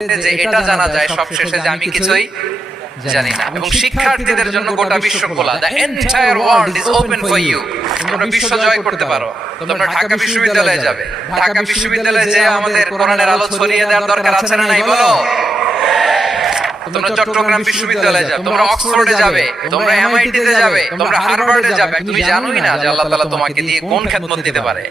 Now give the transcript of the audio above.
যে এটা জানা যায় সবশেষে যে আমি কিছুই জানি না। এবং শিক্ষার্থীদের জন্য গোটা বিশ্ব খোলা, the entire world is open for you. তোমরা বিশ্ব জয় করতে পারো। তোমরা ঢাকা বিশ্ববিদ্যালয়ে যাবে, ঢাকা বিশ্ববিদ্যালয়ে যে আমাদের কোরআনের আলো ছড়িয়ে দেওয়ার দরকার আছে না নাই বলো? তোমরা চট্টগ্রাম বিশ্ববিদ্যালয়ে যাবে, তোমরা অক্সফোর্ডে যাবে, তোমরা এমআইটিতে যাবে, তোমরা হার্ভার্ডে যাবে। তুমি জানোই না যে আল্লাহ তাআলা তোমাকে দিয়ে কোন খেদমত দিতে পারে।